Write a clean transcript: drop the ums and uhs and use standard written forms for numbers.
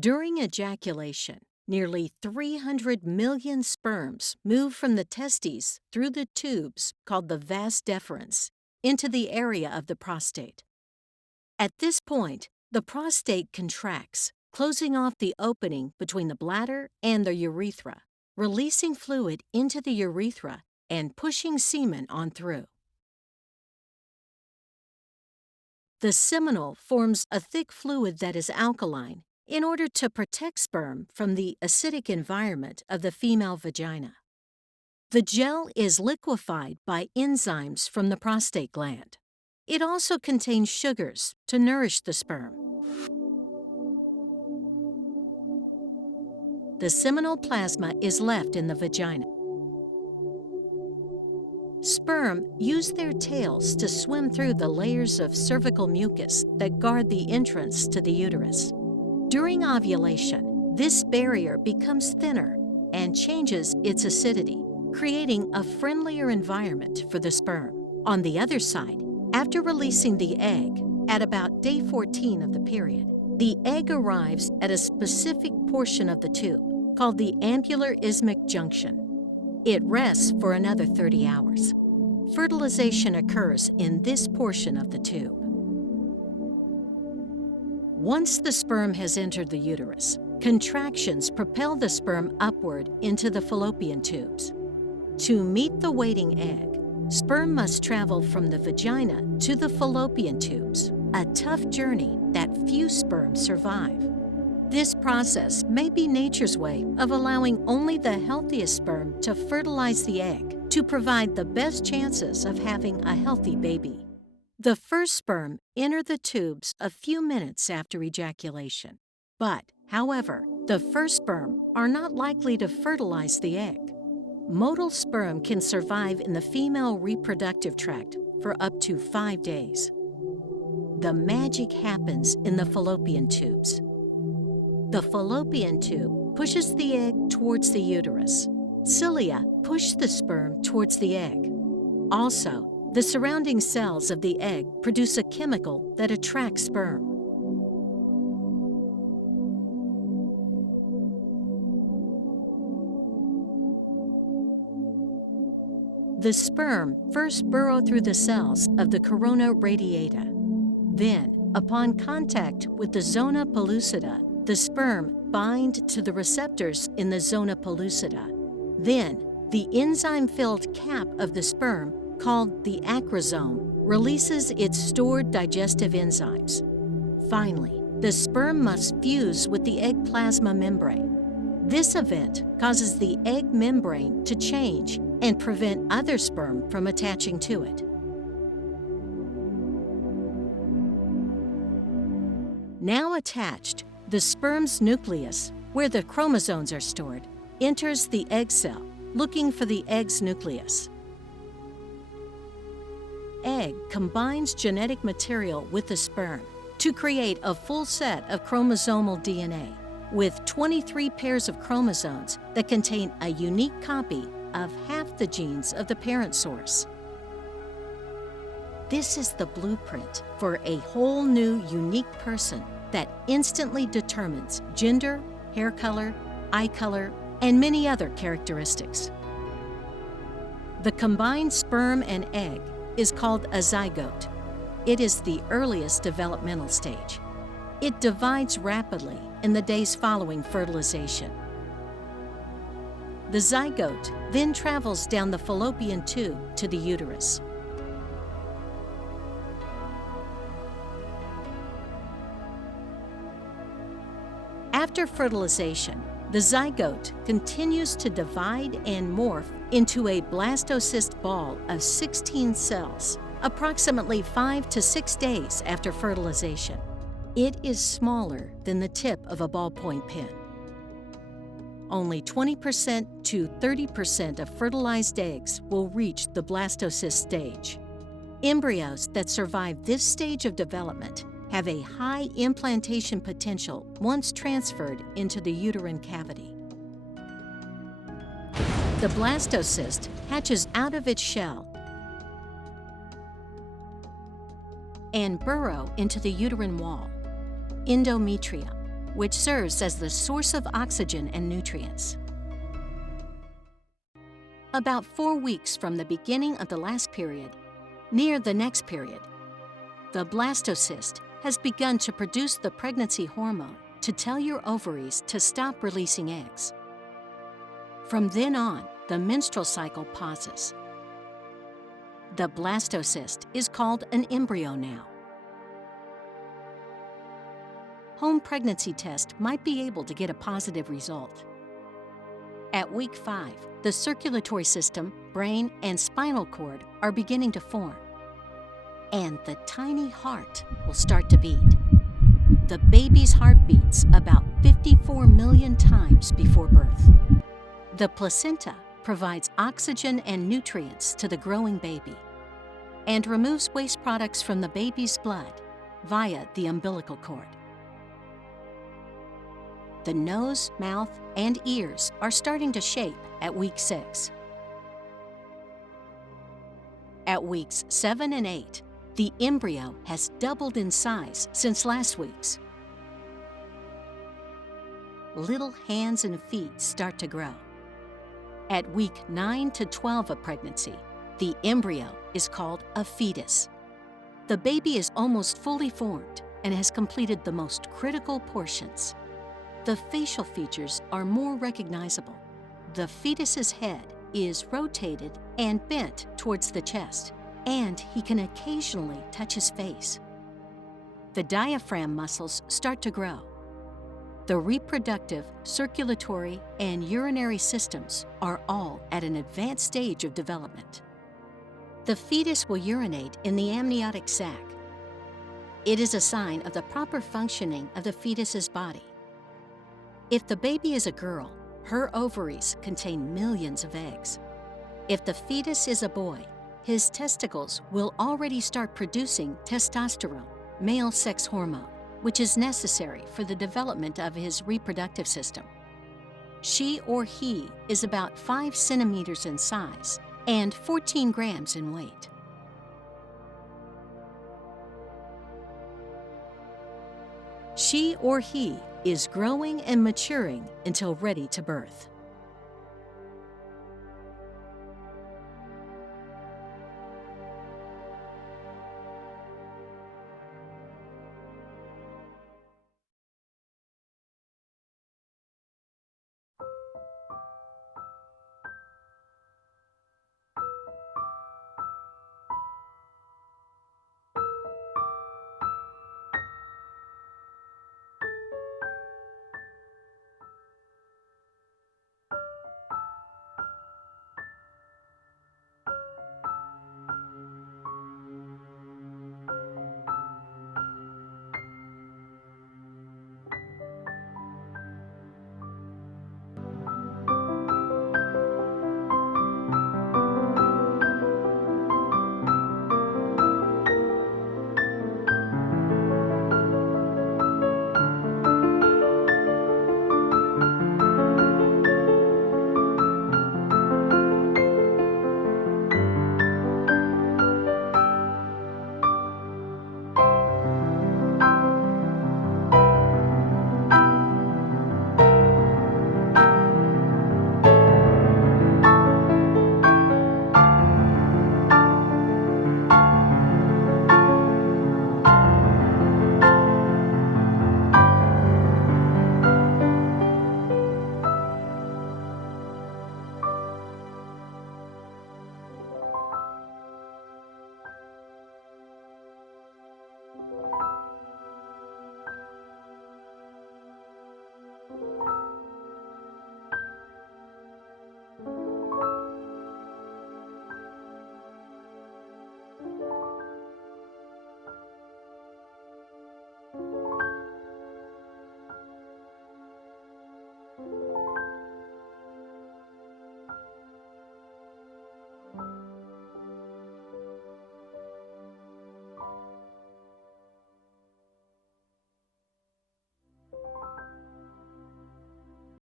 During ejaculation, nearly 300 million sperms move from the testes through the tubes called the vas deferens into the area of the prostate. At this point, the prostate contracts, closing off the opening between the bladder and the urethra, releasing fluid into the urethra and pushing semen on through. The seminal forms a thick fluid that is alkaline in order to protect sperm from the acidic environment of the female vagina. The gel is liquefied by enzymes from the prostate gland. It also contains sugars to nourish the sperm. The seminal plasma is left in the vagina. Sperm use their tails to swim through the layers of cervical mucus that guard the entrance to the uterus. During ovulation, this barrier becomes thinner and changes its acidity, creating a friendlier environment for the sperm. On the other side, after releasing the egg, at about day 14 of the period, the egg arrives at a specific portion of the tube called the ampular isthmic junction. It rests for another 30 hours. Fertilization occurs in this portion of the tube. Once the sperm has entered the uterus, contractions propel the sperm upward into the fallopian tubes. To meet the waiting egg, sperm must travel from the vagina to the fallopian tubes, a tough journey that few sperm survive. This process may be nature's way of allowing only the healthiest sperm to fertilize the egg to provide the best chances of having a healthy baby. The first sperm enter the tubes a few minutes after ejaculation. However, the first sperm are not likely to fertilize the egg. Motile sperm can survive in the female reproductive tract for up to 5 days. The magic happens in the fallopian tubes. The fallopian tube pushes the egg towards the uterus. Cilia push the sperm towards the egg. Also, the surrounding cells of the egg produce a chemical that attracts sperm. The sperm first burrow through the cells of the corona radiata. Then, upon contact with the zona pellucida, the sperm bind to the receptors in the zona pellucida. Then, the enzyme-filled cap of the sperm, called the acrosome, releases its stored digestive enzymes. Finally, the sperm must fuse with the egg plasma membrane. This event causes the egg membrane to change and prevent other sperm from attaching to it. Now attached, the sperm's nucleus, where the chromosomes are stored, enters the egg cell, looking for the egg's nucleus. Egg combines genetic material with the sperm to create a full set of chromosomal DNA with 23 pairs of chromosomes that contain a unique copy of half the genes of the parent source. This is the blueprint for a whole new, unique person that instantly determines gender, hair color, eye color, and many other characteristics. The combined sperm and egg is called a zygote. It is the earliest developmental stage. It divides rapidly in the days following fertilization. The zygote then travels down the fallopian tube to the uterus. After fertilization, the zygote continues to divide and morph into a blastocyst ball of 16 cells, approximately 5 to 6 days after fertilization. It is smaller than the tip of a ballpoint pen. Only 20% to 30% of fertilized eggs will reach the blastocyst stage. Embryos that survive this stage of development have a high implantation potential once transferred into the uterine cavity. The blastocyst hatches out of its shell and burrow into the uterine wall, endometrium. which serves as the source of oxygen and nutrients. About 4 weeks from the beginning of the last period, near the next period, the blastocyst has begun to produce the pregnancy hormone to tell your ovaries to stop releasing eggs. From then on, the menstrual cycle pauses. The blastocyst is called an embryo now. Home pregnancy test might be able to get a positive result. At week 5, the circulatory system, brain, and spinal cord are beginning to form, and the tiny heart will start to beat. The baby's heart beats about 54 million times before birth. The placenta provides oxygen and nutrients to the growing baby and removes waste products from the baby's blood via the umbilical cord. The nose, mouth, and ears are starting to shape at week 6. At weeks 7 and 8, the embryo has doubled in size since last week's. Little hands and feet start to grow. At week 9 to 12 of pregnancy, the embryo is called a fetus. The baby is almost fully formed and has completed the most critical portions. The facial features are more recognizable. The fetus's head is rotated and bent towards the chest, and he can occasionally touch his face. The diaphragm muscles start to grow. The reproductive, circulatory, and urinary systems are all at an advanced stage of development. The fetus will urinate in the amniotic sac. It is a sign of the proper functioning of the fetus's body. If the baby is a girl, her ovaries contain millions of eggs. If the fetus is a boy, his testicles will already start producing testosterone, male sex hormone, which is necessary for the development of his reproductive system. She or he is about 5 centimeters in size and 14 grams in weight. She or he is growing and maturing until ready to birth.